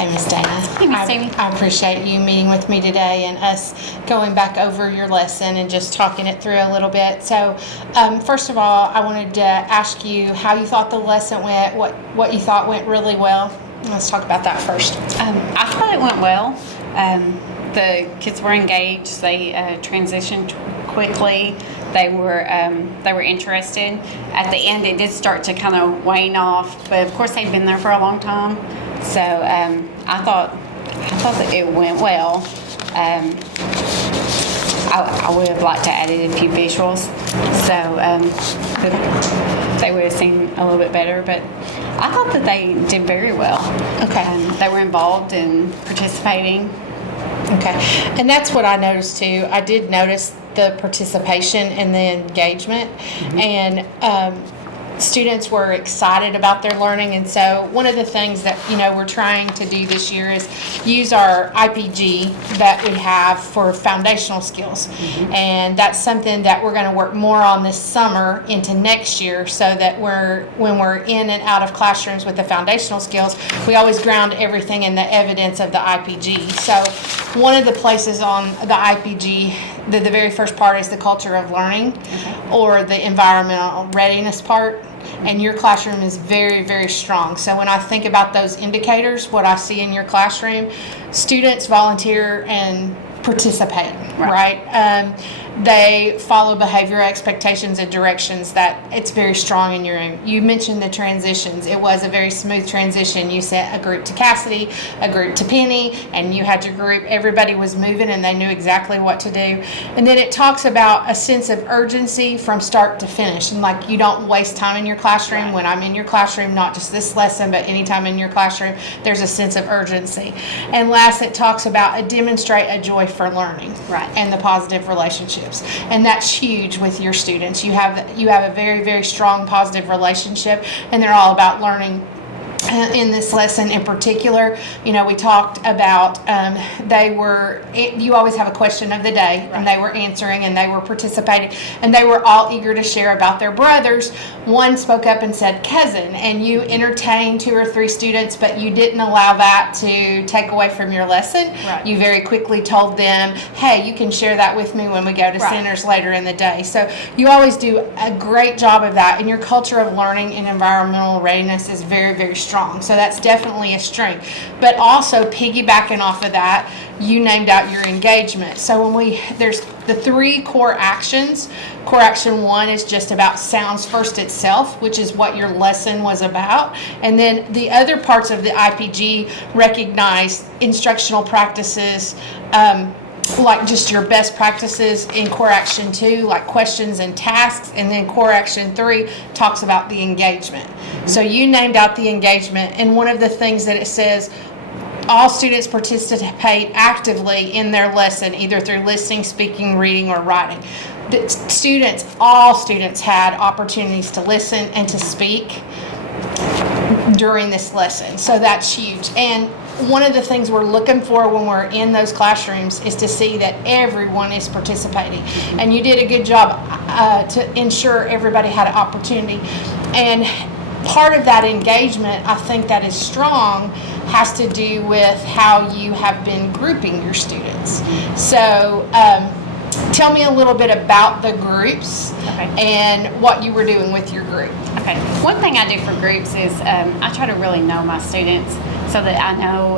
Hey, Miss Dana. Hey, Miss Amy. I appreciate you meeting with me today and us going back over your lesson and just talking it through a little bit. So, first of all, I wanted to ask you how you thought the lesson went, what you thought went really well. Let's talk about that first. I thought it went well. The kids were engaged. They transitioned quickly. They were interested. At the end, it did start to kind of wane off, but of course they've been there for a long time. So I thought that it went well. I would have liked to add a few visuals, so they would have seemed a little bit better. But I thought that they did very well. Okay. They were involved in participating. Okay. And that's what I noticed too. I did notice the participation and the engagement. And students were excited about their learning. And so one of the things that, we're trying to do this year is use our IPG that we have for foundational skills. And that's something that we're going to work more on this summer into next year, so that when we're in and out of classrooms with the foundational skills, we always ground everything in the evidence of the IPG. So one of the places on the IPG, the very first part is the culture of learning, or the environmental readiness part. And your classroom is very, very strong. So when I think about those indicators, what I see in your classroom, students volunteer and participate, right? They follow behavioral expectations and directions that it's very strong in your room. You mentioned the transitions. It was a very smooth transition. You sent a group to Cassidy, a group to Penny, and you had your group. Everybody was moving and they knew exactly what to do. And then it talks about a sense of urgency from start to finish. And like, you don't waste time in your classroom. When I'm in your classroom, not just this lesson, but anytime in your classroom, there's a sense of urgency. And last, it talks about demonstrate a joy for learning, and the positive relationships. And that's huge with your students. You have a very, very strong positive relationship, and they're all about learning. In this lesson in particular, we talked about you always have a question of the day, and they were answering and they were participating, and they were all eager to share about their brothers. One spoke up and said cousin, and you entertained 2 or 3 students, but you didn't allow that to take away from your lesson. You very quickly told them, hey, you can share that with me when we go to centers later in the day. So you always do a great job of that, and your culture of learning and environmental readiness is very, very strong. So that's definitely a strength. But also piggybacking off of that, you named out your engagement. So there's the 3 core actions. Core action 1 is just about sounds first itself, which is what your lesson was about. And then the other parts of the IPG recognize instructional practices, like just your best practices in core action 2, like questions and tasks, and then core action 3 talks about the engagement. So you named out the engagement, and one of the things that it says, all students participate actively in their lesson, either through listening, speaking, reading, or writing. All students had opportunities to listen and to speak during this lesson. So that's huge. And one of the things we're looking for when we're in those classrooms is to see that everyone is participating. And you did a good job to ensure everybody had an opportunity. And part of that engagement, I think that is strong, has to do with how you have been grouping your students. So tell me a little bit about the groups and what you were doing with your group. Okay. One thing I do for groups is I try to really know my students, so that I know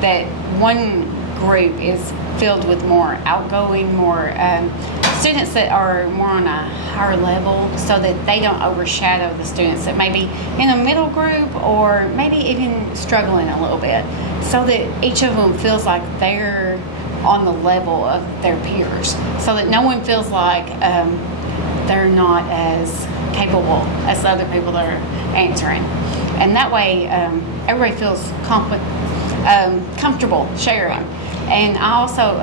that one group is filled with more outgoing, more students that are more on a higher level, so that they don't overshadow the students that may be in a middle group or maybe even struggling a little bit, so that each of them feels like they're on the level of their peers, so that no one feels like they're not as capable as the other people that are answering. And that way everybody feels comfortable sharing. And I also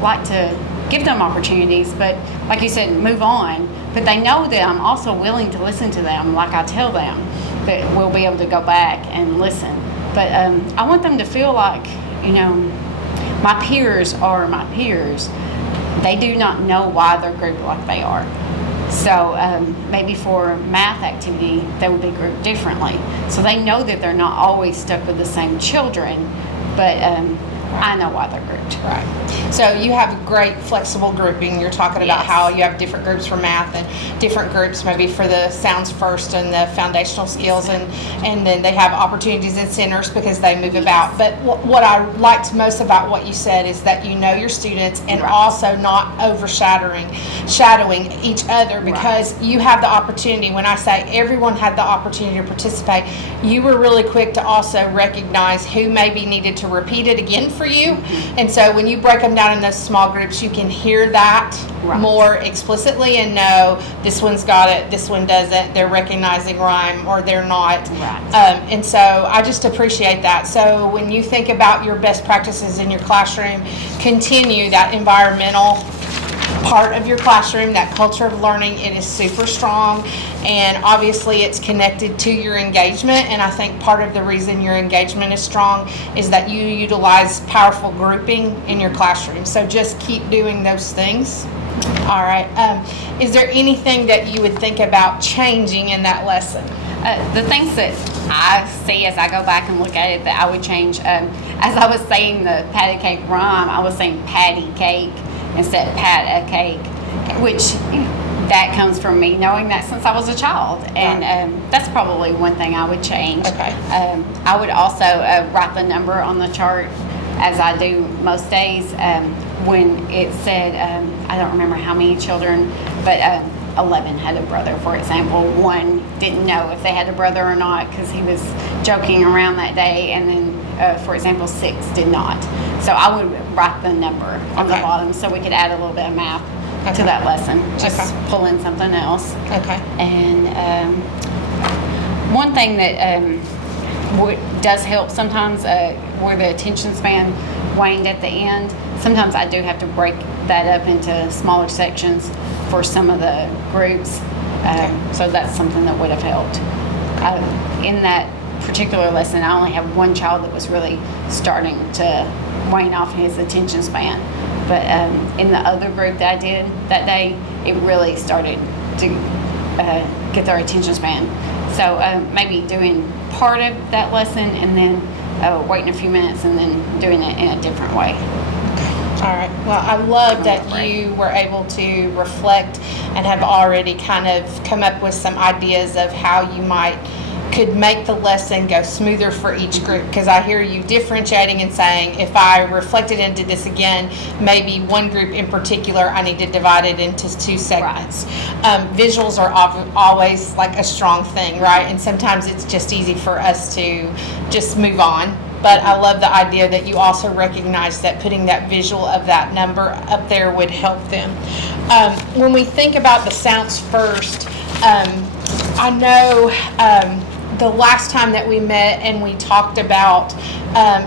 like to give them opportunities, but like you said, move on. But they know that I'm also willing to listen to them, like I tell them that we'll be able to go back and listen. But I want them to feel like, my peers are my peers. They do not know why they're grouped like they are. So maybe for math activity, they would be grouped differently. So they know that they're not always stuck with the same children, but I know why they're grouped. Right. So you have great flexible grouping. You're talking about Yes. how you have different groups for math and different groups maybe for the sounds first and the foundational skills, and then they have opportunities in centers because they move about. But what I liked most about what you said is that you know your students and Right. also not shadowing each other, because you have the opportunity. When I say everyone had the opportunity to participate, you were really quick to also recognize who maybe needed to repeat it again for you. And so when you break them down in those small groups, you can hear that Right. more explicitly and know this one's got it, this one doesn't, they're recognizing rhyme or they're not. Right. And so I just appreciate that. So when you think about your best practices in your classroom, continue that environmental part of your classroom, that culture of learning. It is super strong, and obviously it's connected to your engagement. And I think part of the reason your engagement is strong is that you utilize powerful grouping in your classroom. So just keep doing those things. All right. Is there anything that you would think about changing in that lesson? The things that I see as I go back and look at it that I would change, as I was saying the patty cake rhyme, I was saying patty cake instead of pat a cake, which that comes from me knowing that since I was a child, and that's probably one thing I would change. Okay. I would also write the number on the chart as I do most days. When it said, I don't remember how many children, but 11 had a brother, for example. One didn't know if they had a brother or not because he was joking around that day, and then, for example, 6 did not. So I would write the number on the Okay. bottom so we could add a little bit of math Okay. to that lesson. Just Okay. pull in something else. Okay. And one thing that does help sometimes where the attention span waned at the end, sometimes I do have to break that up into smaller sections for some of the groups. So that's something that would have helped. In that particular lesson, I only have one child that was really starting to wane off his attention span. But in the other group that I did that day, it really started to get their attention span. So maybe doing part of that lesson and then waiting a few minutes and then doing it in a different way. All right. Well, I love that you were able to reflect and have already kind of come up with some ideas of how you could make the lesson go smoother for each group, because I hear you differentiating and saying, if I reflected and did this again, maybe one group in particular, I need to divide it into 2 segments. Visuals are always like a strong thing, right? And sometimes it's just easy for us to just move on. But I love the idea that you also recognize that putting that visual of that number up there would help them. When we think about the sounds first, I know the last time that we met and we talked about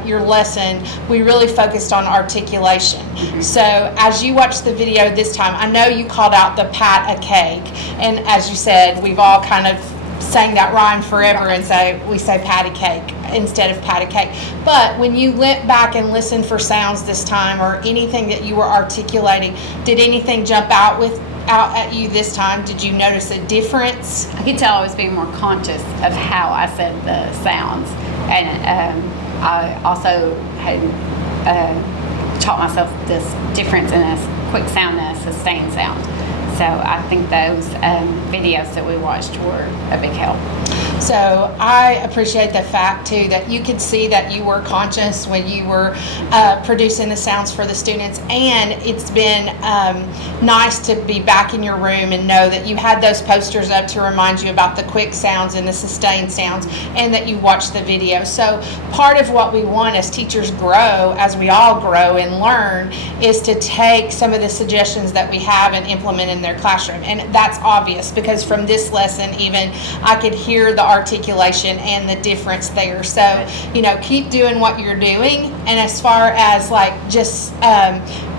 your lesson, we really focused on articulation. Mm-hmm. So as you watch the video this time, I know you called out the pat a cake, and as you said, we've all kind of sang that rhyme forever and we say patty cake instead of patty cake. But when you went back and listened for sounds this time, or anything that you were articulating, did anything jump out at you this time? Did you notice a difference? I could tell I was being more conscious of how I said the sounds, and I also had taught myself this difference in a quick sound and a sustained sound. So I think those videos that we watched were a big help. So I appreciate the fact too that you could see that you were conscious when you were producing the sounds for the students, and it's been nice to be back in your room and know that you had those posters up to remind you about the quick sounds and the sustained sounds, and that you watched the video. So part of what we want as teachers grow, as we all grow and learn, is to take some of the suggestions that we have and implement in their classroom. And that's obvious because from this lesson even I could hear the articulation and the difference there. So, keep doing what you're doing. And as far as like just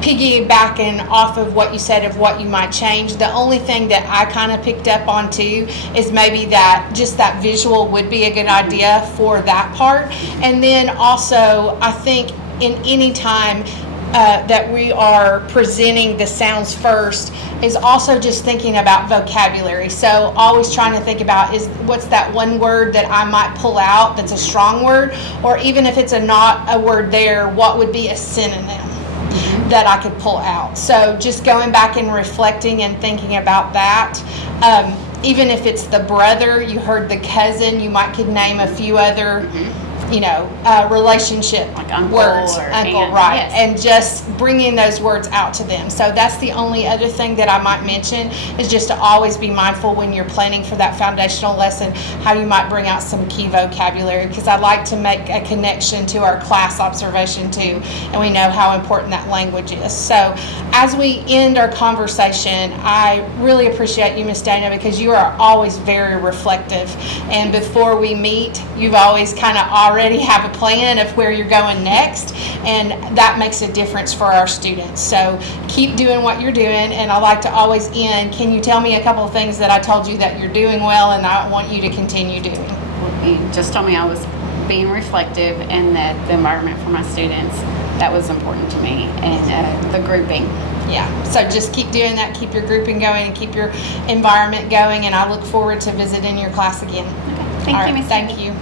piggybacking off of what you said of what you might change, the only thing that I kind of picked up on too is maybe that just that visual would be a good idea for that part. And then also I think in any time that we are presenting the sounds first is also just thinking about vocabulary. So always trying to think about what's that one word that I might pull out that's a strong word, or even if it's not a word there, what would be a synonym that I could pull out. So just going back and reflecting and thinking about that. Even if it's the brother, you heard the cousin, you might could name a few other relationship Like uncle words, or uncle, aunt, right? yes. And just bringing those words out to them. So that's the only other thing that I might mention is just to always be mindful when you're planning for that foundational lesson, how you might bring out some key vocabulary, because I like to make a connection to our class observation too, and we know how important that language is. So as we end our conversation, I really appreciate you, Miss Dana, because you are always very reflective, and before we meet, you've always kind of already have a plan of where you're going next, and that makes a difference for our students. So keep doing what you're doing, and I like to always end, can you tell me a couple of things that I told you that you're doing well and I want you to continue doing? You just told me I was being reflective and that the environment for my students, that was important to me, and the grouping. Yeah, so just keep doing that, keep your grouping going, and keep your environment going, and I look forward to visiting your class again. Okay. Thank All you, right, Miss thank Cindy. you.